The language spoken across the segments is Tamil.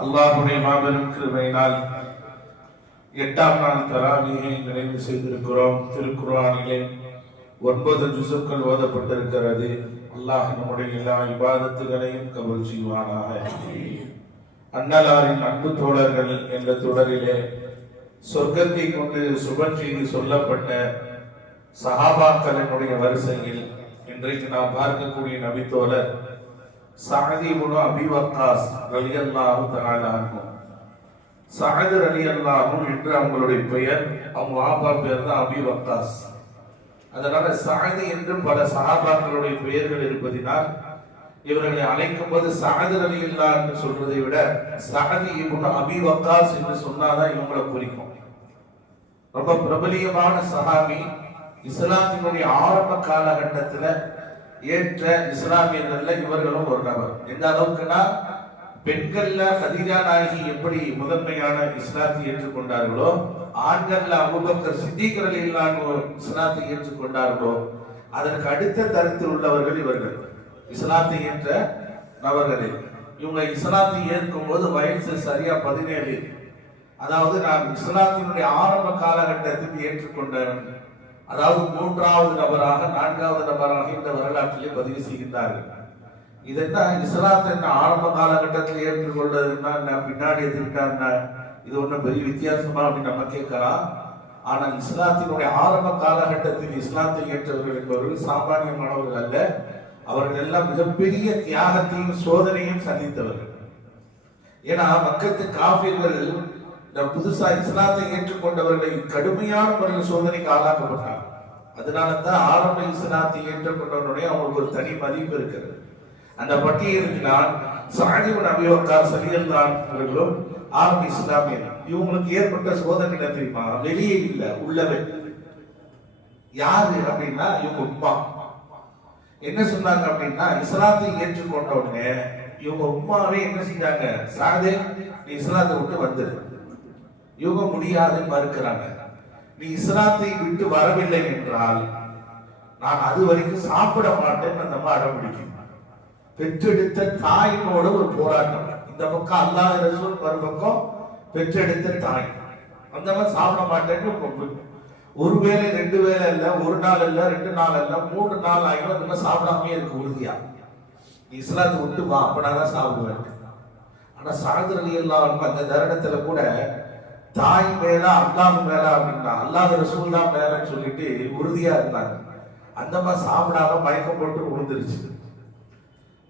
அல்லாஹுடைய மாபெரும் கிருபையினால் எட்டாம் நாள் தராவியை நிறைவு செய்திருக்கிறோம். திருக்குறானிலே ஒன்பது ஜுசுக்கள் ஓதப்பட்டிருக்கிறது. அல்லாஹ் நம்முடைய எல்லா விவாதத்துகளையும் கபல் செய்வானாக. அண்ணலாரின் அன்பு தோழர்கள் என்ற தொடரிலே சொர்க்கத்தை கொண்டு சுப செய்தி சொல்லப்பட்ட சஹாபாக்களினுடைய வரிசையில் இன்றைக்கு நாம் பார்க்கக்கூடிய நபித்தோழர் சஅதி இப்னு அபி வக்காஸ் ரலியல்லாஹு தஆலா அன்ஹு. சஅத் ரலியல்லாஹு என்று அவங்களுடைய பெயர் அவங்க ஆபா பேர் தான் அபி வக்காஸ் அதனால சகதி என்று பல சஹாபாக்களுடைய பெயர்கள் இருப்பதினால் இவர்களை அழைக்கும் போது சஅத் ரலியல்லா என்று சொல்றதை விட சஅதி இப்னு அபி வக்காஸ் என்று சொன்னாதான் இவங்களை குறிக்கும். ரொம்ப பிரபலியமான சஹாபி இஸ்லாத்தினுடைய ஆரம்ப காலகட்டத்தில் ஏற்ற இஸ்லாமியர்கள் இவர்களும் ஒரு நபர். எந்த அளவுக்குன்னா பெண்கள்ல ஹதீஜா நாயகி எப்படி முதன்மையான இஸ்லாத்தை ஏற்றுக்கொண்டார்களோ ஆண்கள்ல அபுபக்கர் சித்திகர் இல்லாமல் இஸ்லாத்தை ஏற்றுக்கொண்டார்களோ அதற்கு அடுத்த தரத்தில் உள்ளவர்கள் இவர்கள். இஸ்லாத்தை ஏற்ற நபர்களில் இவங்க இஸ்லாத்தை ஏற்கும் போது வயசு சரியா பதினேழு. அதாவது நான் இஸ்லாத்தினுடைய ஆரம்ப காலகட்டத்தில் ஏற்றுக்கொண்டேன் அதாவது மூன்றாவது நபராக நான்காவது நபராக இந்த வரலாற்றிலே பதிவு செய்கின்றார்கள். இது இஸ்லாத்தை என்ன ஆரம்ப காலகட்டத்தில் ஏற்றுக்கொண்டதுன்னா என்ன பின்னாடி எதிர்க்கிட்டான்னா இது ஒன்றும் பெரிய வித்தியாசமா அப்படின்னு நம்ம கேட்கலாம் ஆனால் இஸ்லாத்தினுடைய ஆரம்ப காலகட்டத்தில் இஸ்லாத்தை ஏற்றவர்கள் என்பவர்கள் சாமானியமானவர்கள் அல்ல. அவர்கள் எல்லாம் மிகப்பெரிய தியாகத்தையும் சோதனையும் சந்தித்தவர்கள். ஏன்னா மக்கத்து காஃபிர்கள் இந்த புதுசா இஸ்லாத்தை ஏற்றுக்கொண்டவர்களை கடுமையான முறையில் சோதனைக்கு ஆளாக்கப்பட்டார் அதனால தான் ஆரம்ப இஸ்லாத்தை ஏற்றுக்கொண்டவனுடைய அவங்களுக்கு ஒரு தனி மதிப்பு இருக்கிறது. அந்த பட்டியலுக்கு நான் சாஜிபன் அபிவக்கார் சரியல்தான் அவர்களும் ஆரம்ப இஸ்லாமியர் இவங்களுக்கு ஏற்பட்ட சோதனை என்ன தெரியுமா? வெளியே இல்லை உள்ளவே. யாரு அப்படின்னா இவங்க உப்பா என்ன சொன்னாங்க அப்படின்னா இஸ்லாத்தை ஏற்றுக்கொண்ட உடனே இவங்க உமாவே என்ன செஞ்சாங்க? சாதே நீ இஸ்லாத்தை விட்டு வந்துரு. இவங்க முடியாது மறுக்கிறாங்க. நீ இஸ்லாத்தை விட்டு வரவில்லை என்றால் நான் அது வரைக்கும் சாப்பிட மாட்டேன்னு அந்த அடம் பிடிக்கும் பெற்றெடுத்த தாயினோட ஒரு போராட்டம். இந்த பக்கம் அல்லாத ரசூல் மறுபக்கம் பெற்றெடுத்த தாய். அந்த மாதிரி சாப்பிட மாட்டேன்னு ஒரு வேளை ரெண்டு வேளை இல்ல ஒரு நாள் இல்ல ரெண்டு நாள் இல்ல மூணு நாள் ஆகிடும் அந்த மாதிரி சாப்பிடாமே இருக்கு உறுதியா? நீ இஸ்லாத்தை விட்டு வா அப்பனாதான் சாப்பிடுவேன். ஆனா சாகுதல் எல்லாம் அந்த தருணத்துல கூட தாய் மேல அல்லாஹ் மேல அப்படின்னா அல்லாஹ் ரசூல் தான் மேலன்னு சொல்லிட்டு உறுதியா இருந்தாங்க. அந்த மாதிரி சாப்பிடாம மயக்கம் போட்டு விழுந்துருச்சு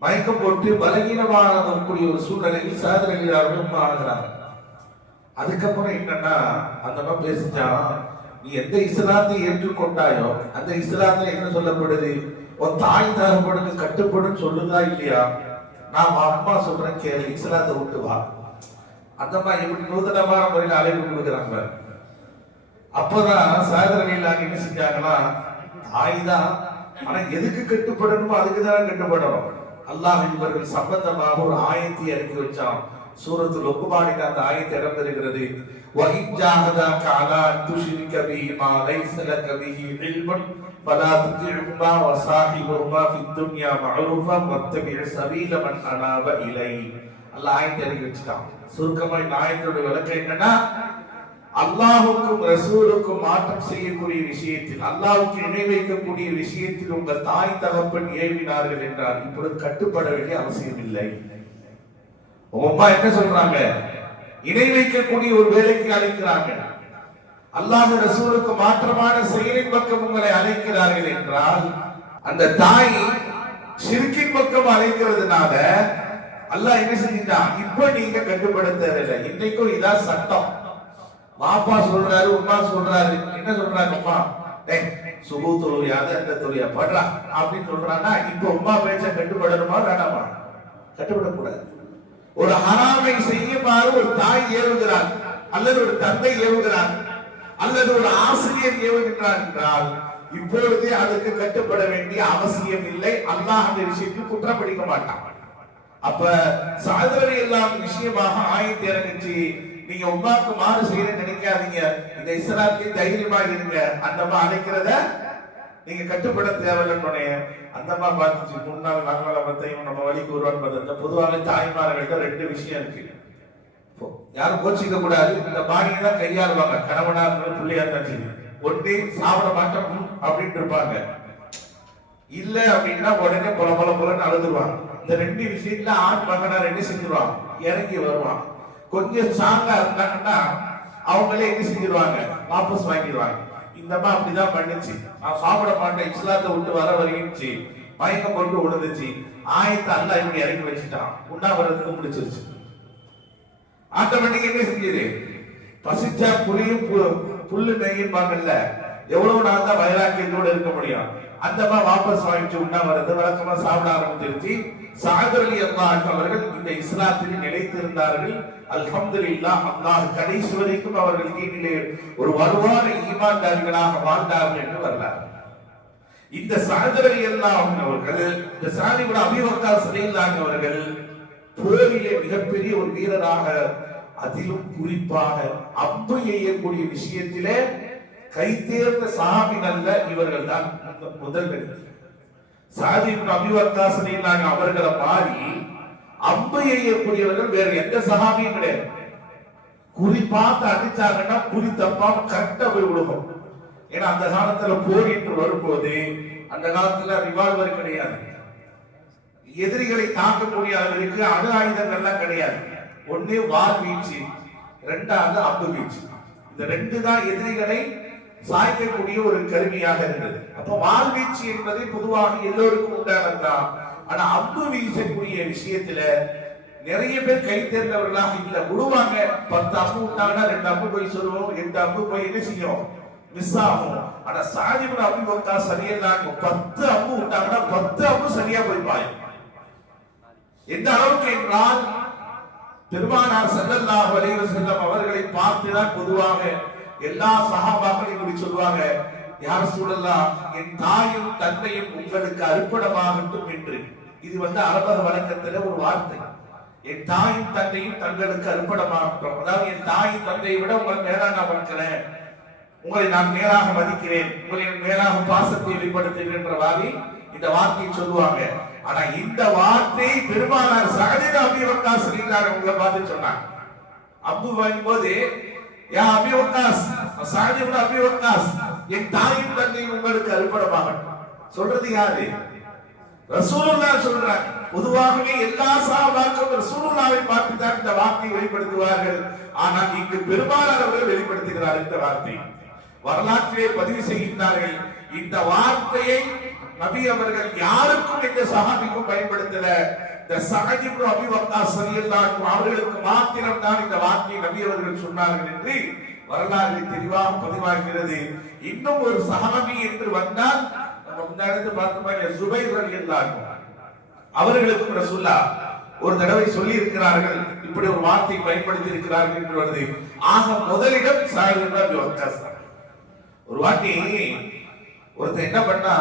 மயக்கம் போட்டு பலகீனமாகக்கூடிய ஒரு சூழ்நிலையில் சாதனையாளர்கள் ஆகிறாங்க அதுக்கப்புறம் என்னன்னா அந்த மாதிரி பேசிச்சான் நீ எந்த இஸ்லாத்தை ஏற்றுக்கொண்டாயோ அந்த இஸ்லாத்துல என்ன சொல்லப்படுது? உன் தாய் தகப்பனுக்கு கட்டுப்படும் சொல்லுதா இல்லையா? நான் அம்மா சொல்றேன் கேளு இஸ்லாத்தை விட்டு வா. அந்த மாதிரி இப்படி நூதனமான முறையில் அழைப்பு கொடுக்குறாங்க அப்பதான் சாதனையில் என்ன செஞ்சாங்கன்னா தாய் தான் ஆனா எதுக்கு கட்டுப்படணுமோ அதுக்கு தான் கட்டுப்படணும் அல்லாஹ் இவர்கள் சம்பந்தமாக ஒரு ஆயத்தை இறக்கி வச்சான் சூரத்து லொக்குமானிக்கு அந்த ஆயத்தை இடம் பெறுகிறது وَإِنْ جَاهَدَاكَ عَلَىٰ أَن تُشْرِكَ بِي مَا لَيْسَ لَكَ بِهِ عِلْمٌ فَلَا تُطِعْهُمَا وَصَاحِبْهُمَا فِي الدُّنْيَا مَعْرُوفًا وَاتَّبِعْ سَبِيلَ مَنْ أَنَابَ إِلَيَّ அல்லாஹ் ஆயத்தை இறக்கி வச்சுட்டான். சுருக்கமா இந்த ஆயத்தோட விளக்கம் என்னன்னா அல்லாஹுக்கும் ரசூலுக்கும் மாற்றம் செய்யக்கூடிய விஷயத்தில் அல்லாஹுக்கு இணை வைக்கக்கூடிய விஷயத்தில் உங்கள் தாய் தகப்பன் ஏவினார்கள் என்றால் இப்பொழுது கட்டுப்பட வேண்டிய அவசியம் இல்லை. உங்க என்ன சொல்றாங்க? இணை வைக்கக்கூடிய ஒரு வேலைக்கு அழைக்கிறாங்க. அல்லாஹ் ரசூலுக்கு மாற்றமான செயலின் பக்கம் உங்களை அழைக்கிறார்கள் என்றால் அந்த தாய் சிறுக்கின் பக்கம் அழைக்கிறதுனால அல்லாஹ் என்ன செஞ்சிட்டான்? இப்ப நீங்க கட்டுப்பட தேவையில்லை. இன்னைக்கும் இதான் சட்டம். மாப்பா சொல்றாரு உமா சொல்றாரு. என்ன சொல்றாங்க அம்மா? டேய் சுபு தொழுவியா அந்த படுறா அப்படின்னு சொல்றான்னா இப்ப உமா பேச்ச கட்டுப்படணுமா வேணாமா கட்டுப்படக்கூடாது. ஒரு ஹராமை செய்யுமாறு ஒரு தாய் ஏவுகிறார் அல்லது ஒரு தந்தை ஏவுகிறார் அல்லது ஒரு ஆசிரியர் ஏவுகின்றார் என்றால் இப்பொழுதே அதுக்கு கட்டுப்பட வேண்டிய அவசியம் இல்லை. அல்லாஹ் அந்த விஷயத்தில் குற்றம் பிடிக்க மாட்டான். அப்ப சாதனை எல்லாம் விஷயமாக ஆயத்தை இறங்குச்சு நீங்க உமாக்கு மாறு செய்ய நினைக்காதீங்க. இந்த இஸ்லாத்தையும் தைரியமா இருங்க. அந்தமா அழைக்கிறத நீங்க கட்டுப்பட தேவையில்லை அந்த அம்மா பார்த்துச்சு. முன்னாள் நாங்கள பத்தையும் நம்ம வழிக்கு வருவான்னு பார்த்தா பொதுவாக தாய்மார்கள்ட்ட ரெண்டு விஷயம் இருக்கு. யாரும் கோச்சிக்க கூடாது. இந்த பாணியை தான் கையாளுவாங்க. கணவனா இருந்தாலும் பிள்ளையா இருந்தாலும் சரி. ஒண்ணு சாப்பிட மாட்டோம் அப்படின்ட்டு இருப்பாங்க. இல்ல அப்படின்னா உடனே பொல பொல பொலன்னு அழுதுருவாங்க. இந்த ரெண்டு விஷயத்துல ஆண் மகனா ரெண்டு செஞ்சிருவான் இறங்கி வருவான். கொஞ்சம் ஸ்ட்ராங்கா இருந்தாங்கன்னா அவங்களே என்ன செஞ்சிருவாங்க? வாபஸ் வாங்கிடுவாங்க. இந்த அம்மா அப்படிதான் பண்ணுச்சு. நான் சாப்பிட மாட்டேன். இஸ்லாத்தை விட்டு வர வரையும்ச்சு மயக்கம் கொண்டு விழுந்துச்சு. ஆயத்தை அல்ல இப்படி இறங்கி வச்சுட்டான். உண்ணாவிரத்துக்கு முடிச்சிருச்சு. ஆட்டோமேட்டிக் என்ன செஞ்சது? பசிச்சா புரியும் புல்லு நெய்யும்பாங்கல்ல எவ்வளவு நாள் தான் வைராக்கியத்தோடு இருக்க முடியும். அந்த மாதிரி வாபஸ் வாங்கிச்சு. உண்டா வருது வழக்கமா சாப்பிட ஆரம்பிச்சிருச்சு. சாகர் அலி அல்லாஹ் அவர்கள் இந்த இஸ்லாத்தில் நிலைத்திருந்தார்கள். அல்ஹம்துலில்லாஹ் அல்லாஹ் கடைசி வரைக்கும் அவர்கள் தீனிலே ஒரு வருவான ஈமான்தாரிகளாக வாழ்ந்தார்கள் என்று வரலாறு. இந்த சாகர் அலி அல்லாஹ் அவர்கள் இந்த சாலிபுட அபிவக்கா சிலையில்லாங்க அவர்கள் போரிலே மிகப்பெரிய ஒரு வீரராக அதிலும் குறிப்பாக அம்பு எய்யக்கூடிய விஷயத்திலே கைதேர்ந்த நல்ல இவர்கள் தான் முதல்வர் சாதி அபிவர்த்தாசனையிலாங்க அவர்களை மாறி அம்பு எய்யக்கூடியவர்கள் வேற எந்த சகாபியும் கிடையாது. குறி பார்த்து அடிச்சாங்கன்னா குறி தப்பாம கரெக்டா போய் விடுவோம் ஏன்னா அந்த காலத்துல போர் என்று வரும்போது அந்த காலத்துல ரிவால்வர் கிடையாது. எதிரிகளை தாக்கக்கூடிய அளவிற்கு அணு ஆயுதங்கள்லாம் கிடையாது. ஒன்னு வார் வீச்சு ரெண்டாவது அம்பு வீச்சு. இந்த ரெண்டு தான் எதிரிகளை சாய்க்கக்கூடிய ஒரு கருவியாக இருந்தது. அப்ப வால் வீச்சு என்பது பொதுவாக எல்லோருக்கும் உண்டானதுதான் ஆனா அம்பு வீசக்கூடிய விஷயத்துல நிறைய பேர் கை தேர்ந்தவர்களாக இல்ல. விடுவாங்க பத்து அம்பு விட்டாங்கன்னா ரெண்டு அம்பு போய் சொல்லுவோம். எட்டு அம்பு போய் என்ன செய்யும்? மிஸ் ஆகும். ஆனா சாதிபுர அம்பு வந்தா சரியில்லாங்க பத்து அம்பு விட்டாங்கன்னா பத்து அம்பு சரியா போய் பாயும். எந்த அளவுக்கு என்றால் பெருமானார் ஸல்லல்லாஹு வலிவர் செல்லம் அவர்களை பார்த்துதான் பொதுவாக எல்லா சஹாபாக்களும் இப்படி சொல்லுவாங்க யார் சூழல்லாம் என் தாயும் தந்தையும் உங்களுக்கு அர்ப்பணமாகட்டும் என்று. இது வந்து அரபக வழக்கத்துல ஒரு வார்த்தை. என் தாயும் தந்தையும் தங்களுக்கு அர்ப்பணமாகட்டும். அதாவது என் தாயும் தந்தையை விட உங்களை நேராக நான் பார்க்கிறேன் உங்களை நான் மேலாக மதிக்கிறேன். உங்களை மேலாக பாசத்தை வெளிப்படுத்துகின்ற வாரி இந்த வார்த்தையை சொல்லுவாங்க. ஆனா இந்த வார்த்தை பெருமானார் சகதிர அபிவக்கா சொல்லியிருந்தாங்க உங்களை பார்த்து சொன்னாங்க. அப்பு வாங்கும் போது யா அபிவக்காஸ் சாதிபுர அபிவக்காஸ் என் தாயும் தந்தையும் உங்களுக்கு அர்ப்பணமாகட்டும். சொல்றது யாரு? ரசூலுல்லா சொல்றாங்க. பொதுவாகவே எல்லா சஹாபாக்களும் ரசூலுல்லாவை பார்த்து தான் இந்த வார்த்தையை வெளிப்படுத்துவார்கள். ஆனால் இங்கு பெரும்பாலானவர்கள் வெளிப்படுத்துகிறார் இந்த வார்த்தை. வரலாற்றிலே பதிவு செய்கின்றார்கள் இந்த வார்த்தையை நபி அவர்கள் யாருக்கும் இந்த சஹாபிக்கும் பயன்படுத்தல. இந்த சஹதிபு அபி வக்காஸ் அவர்களுக்கு மாத்திரம் தான் இந்த வார்த்தையை நபி அவர்கள் சொன்னார்கள் என்று வரலாறு தெளிவாக பதிவாகிறது. இன்னும் ஒரு சஹாபி என்று வந்தால் நம்ம முன்னாடி பார்த்தோம் ஜுபைர் ரலியல்லாஹு அவர்களுக்கும் ரசூல்லா ஒரு தடவை சொல்லி இருக்கிறார்கள் இப்படி ஒரு வார்த்தை பயன்படுத்தி இருக்கிறார்கள் என்று வருது. ஆக முதலிடம் சாயிபு அபி வக்காஸ் ஒரு வாட்டி ஒருத்தர் என்ன பண்ணா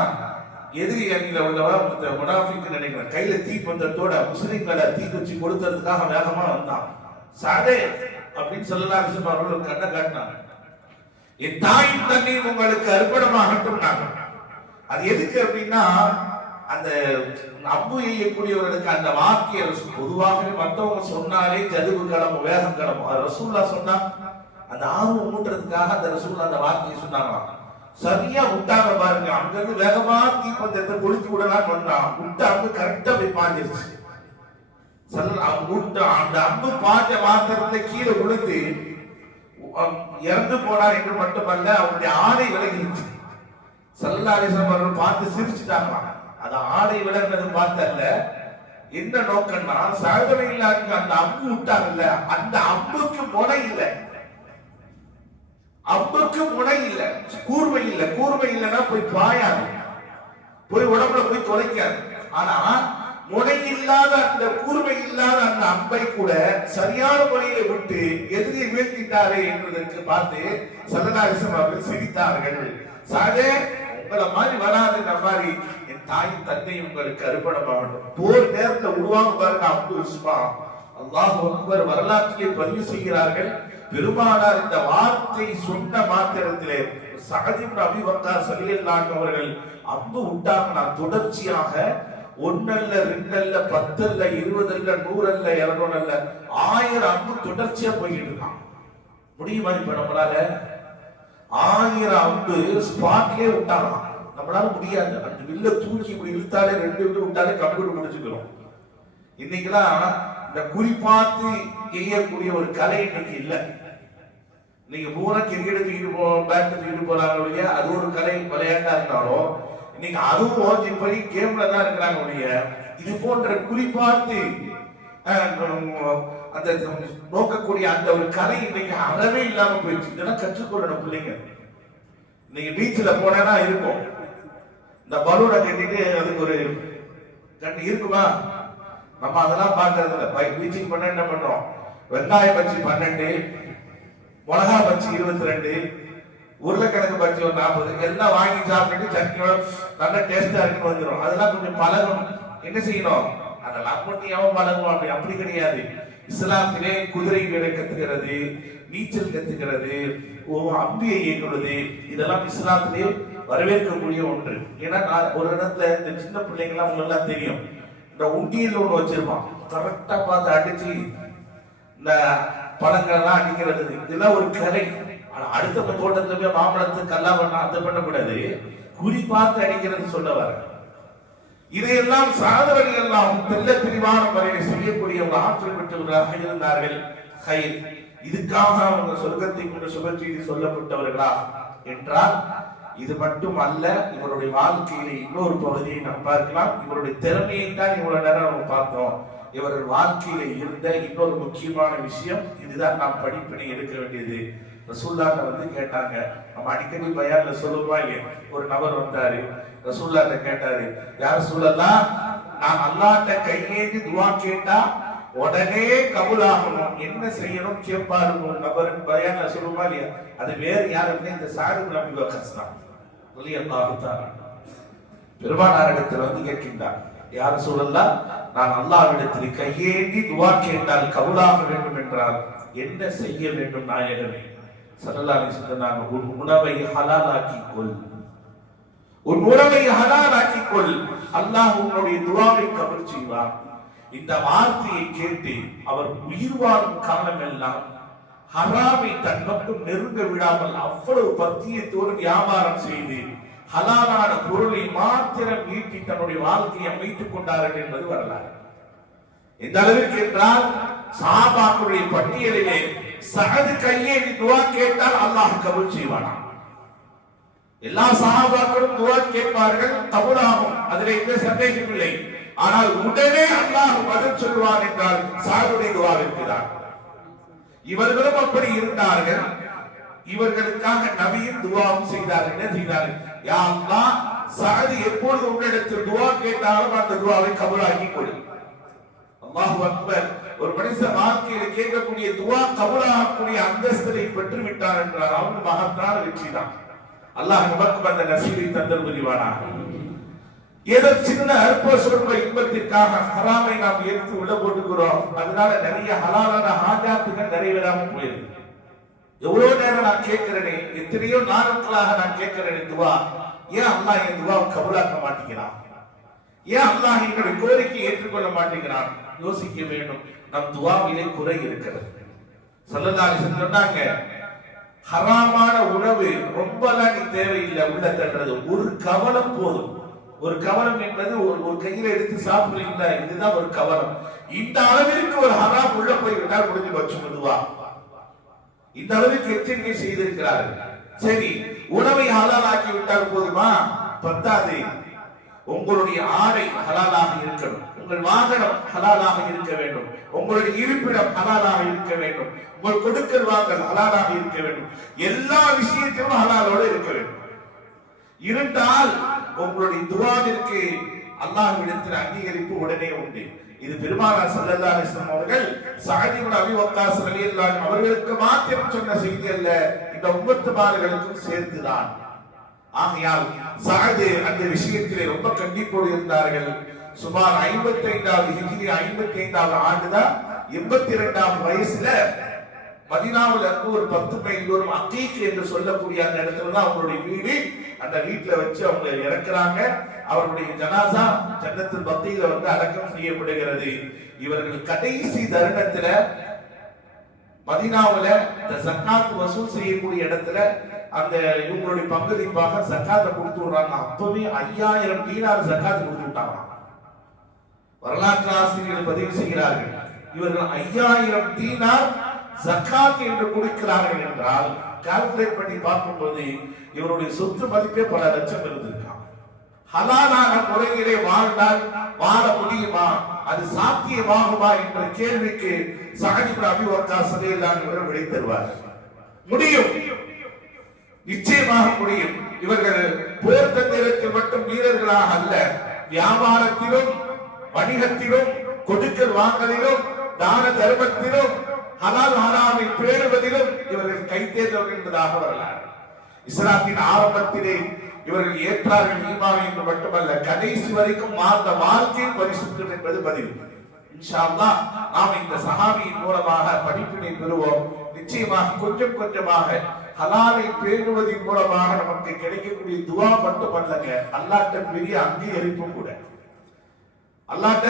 எதிரி அணியில உள்ளவா முனாஃபிக்கு நினைக்கிறேன். கையில தீப்பந்தத்தோட முஸ்லிம்களை தீ குச்சி கொடுத்ததுக்காக வேகமா வந்தான். சாதே அப்படின்னு சொல்லலாம் விஷயம் அவர்கள் கண்ட காட்டினாங்க. என் தாயின் தண்ணீர் உங்களுக்கு அர்ப்பணமாகட்டும் நாங்கள் அது எதுக்கு அப்படின்னா அந்த அம்பு எய்யக்கூடியவர்களுக்கு அந்த வாக்கிய பொதுவாகவே மற்றவங்க சொன்னாலே ஜதுவு கிளம்பும் வேகம் கிளம்பும் ரசூல்லா சொன்னா அந்த ஆர்வம் மூட்டுறதுக்காக அந்த ரசூல்லா அந்த வார்த்தையை சொன்னாங்களாம். சரியா விட்டாங்க பாருங்க. அங்க இருந்து வேகமா தீப்பந்தத்தை கொளுத்தி விடலாம் வந்தான் விட்டு அம்பு கரெக்டா போய் பாஞ்சிருச்சு. விட்டு அந்த அம்பு பாஞ்ச மாத்திரத்துல கீழே விழுந்து அம், இறந்து போனார் என்று மட்டுமல்ல அவருடைய ஆடை விலகிருச்சு. சல்லாலிசம் அவர்கள் பார்த்து சிரிச்சுட்டாங்களாம். அது ஆடை விலகினது பார்த்தல்ல என்ன நோக்கம்னா சகதனை இல்லாத அந்த அம்பு விட்டாங்கல்ல அந்த அம்புக்கு முனை இல்லை. அம்புக்கு முனை இல்லை. கூர்மை இல்லை. கூர்மை இல்லைன்னா போய் பாயாது. போய் உடம்புல போய் தொலைக்காது. ஆனா முனை இல்லாத அந்த கூர்மை இல்லாத அந்த அம்பை கூட சரியான முறையில விட்டு எதிரியை வீழ்த்திட்டாரே என்பதற்கு பார்த்து சல்லதாரிசம் அவர்கள் சிரித்தார்கள். சாதே உங்களை மாதிரி வராது இந்த மாதிரி என் தாயும் தந்தையும் உங்களுக்கு அர்ப்பணமாகட்டும். போர் நேரத்துல உருவாங்க பாருங்க அப்துல் உஸ்மா அல்லாஹ் அக்பர் வரலாற்றிலே பதிவு செய்கிறார்கள். பெருமானார் இந்த வார்த்தை சொன்ன மாத்திரத்திலே சகதிபுர அபிவக்கா சலியல்லான் அவர்கள் அம்பு விட்டாங்கன்னா தொடர்ச்சியாக ஒன்னல்ல ரெண்டல்ல பத்தல்ல அல்ல நூறல்ல இருநூறல்ல ஆயிரம் அம்பு தொடர்ச்சியா போய்கிட்டு இருக்கான். முடியுமா இப்ப நம்மளால? ஆயிரம் அம்பு ஸ்பாட்லயே விட்டாராம் நம்மளால முடியாது. அந்த வில்ல தூக்கி இப்படி இழுத்தாலே ரெண்டு வில்லு விட்டாலே கம்ப்யூட்டர் முடிச்சுக்கிறோம் இன்னைக்கெல்லாம் இந்த குறிப்பாத்து எய்யக்கூடிய ஒரு கலை இன்னைக்கு இல்லை. இன்னைக்கு பூரா கிரிக்கெட் தூக்கிட்டு போ பேட் தூக்கிட்டு போறாங்க ஒழிய அது ஒரு கலை விளையாட்டா இருந்தாலும் இன்னைக்கு அதுவும் ஓஞ்சி போய் கேம்ல தான் இருக்கிறாங்க ஒழிய. இது போன்ற குறிப்பாத்து அந்த நோக்கக்கூடிய அந்த ஒரு கலை இன்னைக்கு அறவே இல்லாம போயிடுச்சு. இதெல்லாம் கற்றுக்கொள்ளணும் பிள்ளைங்க. இன்னைக்கு பீச்சில் போனா இருக்கும். இந்த பலூனை கட்டிட்டு அதுக்கு ஒரு கட்டி இருக்குமா? நம்ம அதெல்லாம் பார்க்கறது இல்லை பீச்சிங் பண்ண என்ன பண்றோம் வெங்காய பச்சி பன்னெண்டு மிளகா பச்சி இருபத்தி ரெண்டு உருளைக்கிழங்கு பச்சி ஒரு நாற்பது எல்லாம் வாங்கி சாப்பிட்டுட்டு சட்னியோட நல்ல டேஸ்டா இருக்கு வந்துடும் அதெல்லாம் கொஞ்சம் பழகணும். என்ன செய்யணும்? அதெல்லாம் பண்ணி எவன் பழகுவான்? அப்படி அப்படி கிடையாது. இஸ்லாத்திலே குதிரை வேலை கத்துக்கிறது நீச்சல் கத்துக்கிறது ஓ அம்பியை இயக்குறது இதெல்லாம் இஸ்லாத்திலே வரவேற்கக்கூடிய ஒன்று. ஏன்னா நான் ஒரு இடத்துல இந்த சின்ன பிள்ளைங்கலாம் நல்லா தெரியும். இந்த உண்டியல் ஒன்று வச்சிருப்பான். கரெக்டா பார்த்து அடிச்சு இந்த பழங்கள்லாம் அடிக்கிறது. இதெல்லாம் ஒரு கலை. ஆனா அடுத்த தோட்டத்துல போய் மாம்பழத்தை கல்லா பண்ணா அதை பண்ணக்கூடாது. குறி பார்த்து அடிக்கிறது சொல்ல வர இதையெல்லாம் சாதவர்கள் எல்லாம் தெல்ல பிரிவான முறையில் செய்யக்கூடிய ஒரு ஆற்றல் பெற்றவர்களாக இருந்தார்கள். கயிர் இதுக்காக அவங்க சொர்க்கத்தை கொண்டு சுப செய்தி சொல்லப்பட்டவர்களா என்றால் இது மட்டும் அல்ல இவருடைய வாழ்க்கையில இன்னொரு பகுதியை நாம் பார்க்கலாம். இவருடைய திறமையை தான் இவ்வளவு நேரம் நம்ம பார்த்தோம். இவர்கள் வாழ்க்கையில இருந்த இன்னொரு முக்கியமான விஷயம் இதுதான் நாம் படிப்பினை எடுக்க வேண்டியது. ரசூல்லாட்ட வந்து கேட்டாங்க. நம்ம அடிக்கடி பயான்ல சொல்லுவா இல்லையா? ஒரு நபர் வந்தாரு. ரசூல்லாட்ட கேட்டாரு யார் சொல்லலாம் நான் அல்லாட்ட கையேந்தி துவா கேட்டா உடனே கபுலாகணும். என்ன செய்யணும் கேட்பாரு ஒரு நபர். பயான்ல சொல்லுவா இல்லையா? அது வேறு யாருமே இந்த சாது நபி வகஸ்தான் பெருமானாரிடத்தில் வந்து கேட்கின்றார். யார் சொல்லலாம் நான் அல்லாவிடத்தில் கையேந்தி துவா கேட்டால் கவுலாக வேண்டும் என்றால் என்ன செய்ய வேண்டும் நாயகமே சரலாரி சொன்னாங்க உன் உணவை ஹலாலாக்கி கொள் உன் உணவை ஹலாலாக்கி கொள் அல்லாஹ் உன்னுடைய துவாவை கவர் செய்வார் இந்த வார்த்தையை கேட்டு அவர் உயிர் வாழும் காலமெல்லாம் ஹராமை தன் பக்கம் நெருங்க விடாமல் அவ்வளவு பத்தியத்தோடு வியாபாரம் செய்து ஹலாலான பொருளை மாத்திரம் ஈட்டி தன்னுடைய வாழ்க்கையை அமைத்துக் கொண்டார்கள் என்பது வரலாறு. இந்த அளவிற்கு என்றால் சாபாக்களுடைய பட்டியலிலே சகது கையை துவா கேட்டால் அல்லாஹ் கபுல் செய்வானா? எல்லா சஹாபாக்களும் துவா கேட்பார்கள் கபூலாகும் அதில் எந்த சந்தேகம் இல்லை. ஆனால் உடனே அல்லாஹ் பதில் சொல்வான் என்றால் சாகுடைய துவாவிற்கு தான். இவர்களும் அப்படி இருந்தார்கள். இவர்களுக்காக நபியும் துவாவும் செய்தார்கள். என்ன செய்தார்கள்? யா சகதி எப்பொழுது உன்னிடத்தில் துவா கேட்டாலும் அந்த துவாவை கபலாக்கி கொடு. அல்லாஹு அக்பர் ஒரு மனுஷன் வாழ்க்கையில கேட்கக்கூடிய துவா கபலாகக்கூடிய அந்தஸ்தை பெற்று விட்டார் என்றார் அவன் மகத்தான வெற்றி தான் அல்லாஹ் நமக்கு அந்த நசீவை தந்தல் புரிவானாக. ஏதோ சின்ன அற்ப சொல்ப இன்பத்திற்காக ஹராமை நாம் எடுத்து உள்ள போட்டுக்கிறோம். அதனால நிறைய ஹலாலான ஹாஜாத்துகள் நிறைவேறாம போயிருக்கு. எவ்வளவு நேரம் நான் கேட்கிறேனே எத்தனையோ நாட்களாக நான் கேட்கிறேன் துவா. ஏன் அல்லாஹ் என் துவா கபூலாக்க மாட்டேங்கிறான்? ஏன் அல்லாஹ் என்னுடைய கோரிக்கையை ஏற்றுக்கொள்ள மாட்டேங்கிறான்? யோசிக்க வேண்டும். நம் துவாவிலே குறை இருக்கிறது. சொல்லதாக சொன்னாங்க ஹராமான உணவு ரொம்பலாம் நீ தேவையில்லை உள்ள தட்டுறது ஒரு கவனம் போதும். ஒரு கவனம் என்பது ஒரு ஒரு கையில எடுத்து சாப்பிடுறீங்களா? இதுதான் ஒரு கவனம் இந்த அளவிற்கு ஒரு ஹராம் உள்ள போய் விட்டால் முடிஞ்சு வச்சு மெதுவா இந்த அளவுக்கு எச்சரிக்கை செய்திருக்கிறார்கள். சரி உணவை ஹலாலாக்கி விட்டால் போதுமா? பத்தாது. உங்களுடைய ஆடை ஹலாலாக இருக்கணும். உங்கள் வாகனம் ஹலாலாக இருக்க வேண்டும். உங்களுடைய இருப்பிடம் ஹலாலாக இருக்க வேண்டும். உங்கள் கொடுக்கல் வாங்கல் ஹலாலாக இருக்க வேண்டும். எல்லா விஷயத்திலும் ஹலாலோடு இருக்க வேண்டும். இருந்தால் உங்களுடைய துவாவிற்கு அல்லாஹ்விடத்தில் அங்கீகரிப்பு உடனே உண்டு. இது பெருமானார் சல்லல்லா அலைஹி அவர்கள் சஅத் இப்னு அபி வக்காஸ் அவர்களுக்கு மாத்திரம் சொன்ன செய்தி அல்ல. இந்த உம்மத்துமார்களுக்கும் சேர்த்துதான். ஆகையால் சாது அந்த விஷயத்திலே ரொம்ப கண்டிப்போடு இருந்தார்கள். சுமார் 55வது ஹிஜ்ரி 55வது ஆண்டுதான் 82ஆம் வயசுல மதினாவில் இருந்து ஒரு பத்து பதினஞ்சு தூரம் அக்கீக் என்று சொல்லக்கூடிய அந்த இடத்துல தான் அவங்களுடைய வீடு. அந்த வீட்டுல வச்சு அவங்க இறக்குறாங்க. அவருடைய ஜனாசா ஜன்னத்தில் பக்தியில வந்து அடக்கம் செய்யப்படுகிறது. இவர்கள் கடைசி தருணத்துல மதினாவுல இந்த ஜக்காத் வசூல் செய்யக்கூடிய இடத்துல அந்த இவங்களுடைய பங்களிப்பாக சக்காத்தை கொடுத்து விடுறாங்க. அப்பவே ஐயாயிரம் தீனார் ஜக்காத் கொடுத்து விட்டாங்க வரலாற்று ஆசிரியர்கள் பதிவு செய்கிறார்கள். இவர்கள் ஐயாயிரம் தீனார் ஜக்காத் என்று கொடுக்கிறார்கள் என்றால் கால்குலேட் பண்ணி பார்க்கும்போது இவருடைய சொத்து மதிப்பே பல லட்சம் இருந்திருக்கான் ஹலாலான முறையிலே வாழ்ந்தால் வாழ முடியுமா? அது சாத்தியமாகுமா என்ற கேள்விக்கு சாஹிப் அபி வக்காஸ் இவர்கள் விடை தருவார்கள் முடியும். நிச்சயமாக முடியும். இவர்கள் போர் தந்திரத்தில் மட்டும் வீரர்களாக அல்ல வியாபாரத்திலும் வணிகத்திலும் கொடுக்கல் வாங்கலிலும் தான தர்மத்திலும் ஹலால் ஹராமை பேணுவதிலும் இவர்கள் கைத்தேர்ந்தவர்கள் என்பதாக வரலாறு. இஸ்லாத்தின் ஆரம்பத்திலே இவர்கள் ஏற்றார்கள் ஈமாவை என்று மட்டுமல்ல கடைசி வரைக்கும் வாழ்ந்த வாழ்க்கையில் பரிசுத்தம் என்பது பதிவு இன்ஷால்லா நாம் இந்த சஹாபியின் மூலமாக படிப்பினை பெறுவோம். நிச்சயமாக கொஞ்சம் கொஞ்சமாக ஹலாலை பேணுவதன் மூலமாக நமக்கு கிடைக்கக்கூடிய துவா மட்டுமல்லங்க அல்லாட்ட பெரிய அங்கீகரிப்பும் கூட. அல்லாட்ட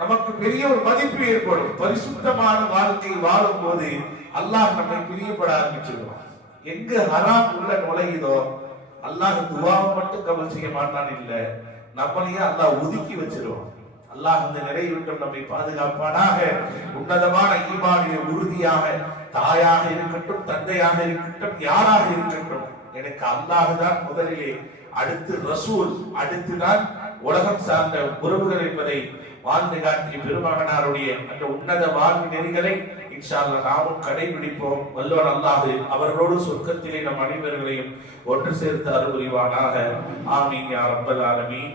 நமக்கு பெரிய ஒரு மதிப்பு ஏற்படும். பரிசுத்தமான வாழ்க்கை வாழும் போது அல்லாஹ் நம்மை பிரியப்பட ஆரம்பிச்சிருவான். எங்க ஹராம் உள்ள நுழையுதோ அல்லாஹ் துவாவை மட்டும் கவல் செய்ய மாட்டான் இல்ல. நம்மளையே அல்லாஹ் ஒதுக்கி வச்சிருவான். அல்லாஹ் இந்த நிலையை விட்டோம் நம்மை பாதுகாப்பானாக உன்னதமான ஈமானிய உறுதியாக தாயாக இருக்கட்டும் தந்தையாக இருக்கட்டும் யாராக இருக்கட்டும் எனக்கு அல்லாஹ் தான் முதலிலே அடுத்து ரசூல் அடுத்துதான் உலகம் சார்ந்த உறவுகள் என்பதை வாழ்ந்து காட்டிய பெருமகனாருடைய அந்த உன்னத வாழ்வு நெறிகளை இன்ஷால்ல நாமும் கடைபிடிப்போம். வல்லோர் அல்லாது அவர்களோடு சொர்க்கத்திலே நம் அனைவர்களையும் ஒன்று சேர்த்து அருள் புரிவானாக ஆமீன் யார் ரப்பல் ஆலமீன்.